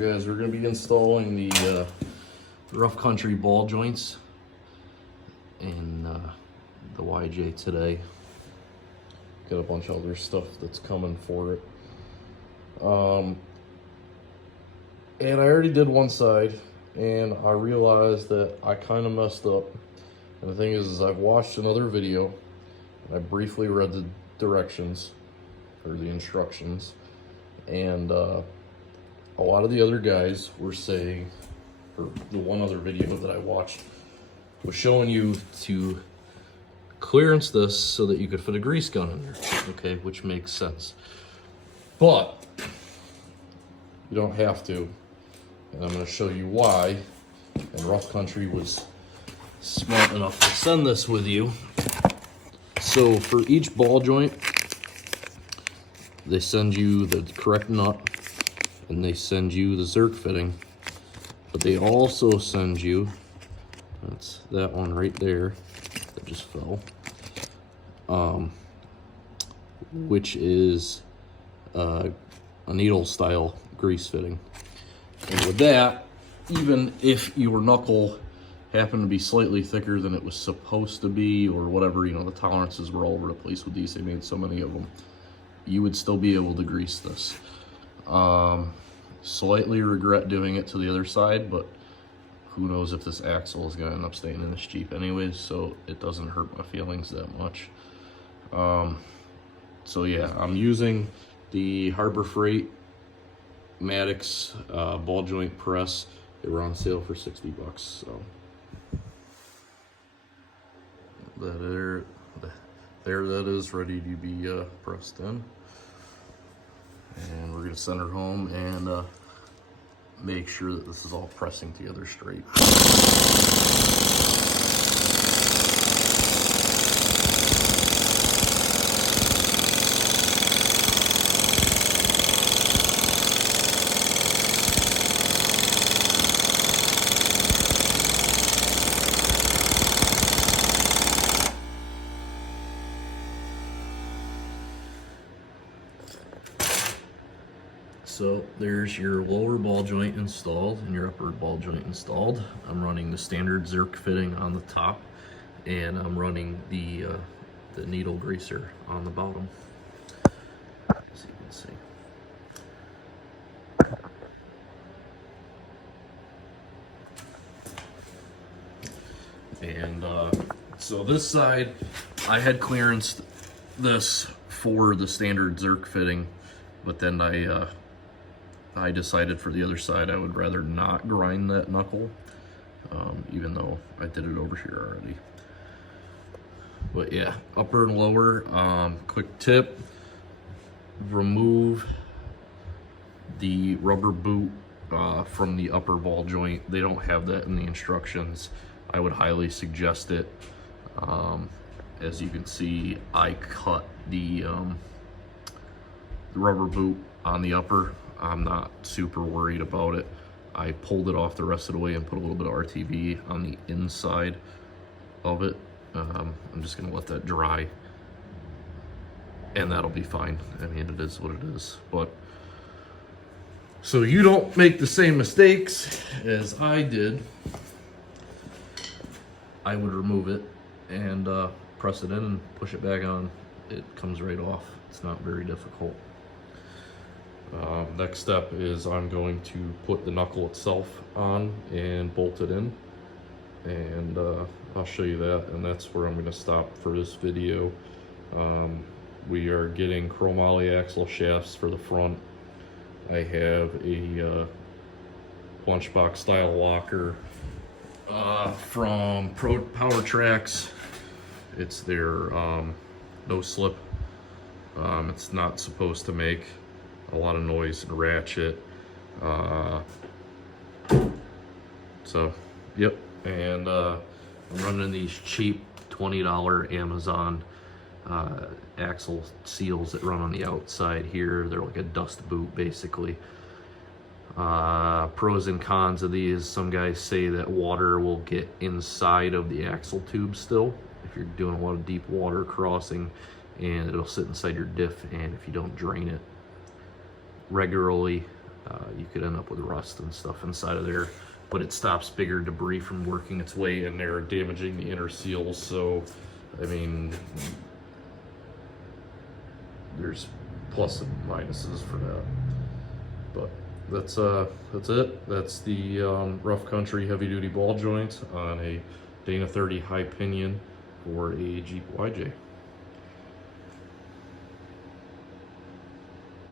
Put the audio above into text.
Guys, we're going to be installing the Rough Country ball joints in the YJ today. Got a bunch of other stuff that's coming for it. And I already did one side, and I realized that I kind of messed up. And the thing is I've watched another video, and I briefly read the directions, or the instructions, and a lot of the other guys were saying, or the one other video that I watched was showing you to clearance this so that you could fit a grease gun in there, okay, which makes sense. But you don't have to, and I'm going to show you why. And Rough Country was smart enough to send this with you. So for each ball joint, they send you the correct nut, and they send you the Zerk fitting, but they also send you, that's that one right there that just fell, which is a needle style grease fitting. And with that, even if your knuckle happened to be slightly thicker than it was supposed to be, or whatever, you know, the tolerances were all over the place with these, they made so many of them, you would still be able to grease this. Slightly regret doing it to the other side, but who knows if this axle is gonna end up staying in this Jeep anyways, so it doesn't hurt my feelings that much. So yeah, I'm using the Harbor Freight Maddox ball joint press. They were on sale for 60 bucks, so there that is, ready to be pressed in. And we're gonna send her home and make sure that this is all pressing together straight. So there's your lower ball joint installed and your upper ball joint installed. I'm running the standard Zerk fitting on the top, and I'm running the needle greaser on the bottom, as you can see. And so this side, I had clearanced this for the standard Zerk fitting, but then I decided for the other side I would rather not grind that knuckle, even though I did it over here already. But yeah, upper and lower, quick tip, remove the rubber boot from the upper ball joint. They don't have that in the instructions. I would highly suggest it. As you can see, I cut the rubber boot on the upper. I'm not super worried about it. I pulled it off the rest of the way and put a little bit of RTV on the inside of it. I'm just gonna let that dry, and that'll be fine. I mean, it is what it is. But so you don't make the same mistakes as I did, I would remove it and press it in and push it back on. It comes right off. It's not very difficult. Next step is I'm going to put the knuckle itself on and bolt it in, and I'll show you that, and that's where I'm going to stop for this video. We are getting chromoly axle shafts for the front. I have a lunchbox style locker from Power Tracks. It's their no slip. It's not supposed to make a lot of noise and ratchet. So yep, and I'm running these cheap $20 Amazon axle seals that run on the outside here. They're like a dust boot basically. Pros and cons of these: some guys say that water will get inside of the axle tube still if you're doing a lot of deep water crossing, and it'll sit inside your diff, and if you don't drain it regularly, you could end up with rust and stuff inside of there. But it stops bigger debris from working its way in there, damaging the inner seals. So, I mean, there's plus and minuses for that. But that's it. That's the Rough Country heavy duty ball joint on a Dana 30 high pinion for a Jeep YJ.